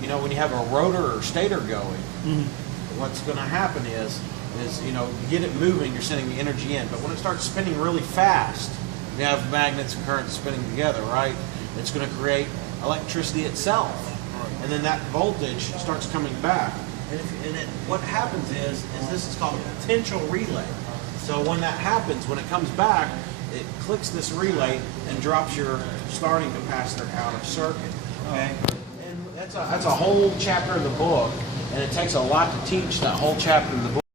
you know, when you have a rotor or stator going, what's going to happen is you know, you get it moving, you're sending the energy in. But when it starts spinning really fast, you have magnets and currents spinning together, right? It's going to create electricity itself, and then that voltage starts coming back. And what happens is this is called a potential relay. So when that happens, when it comes back, it clicks this relay and drops your starting capacitor out of circuit. Okay, and that's a whole chapter of the book, and it takes a lot to teach that whole chapter of the book.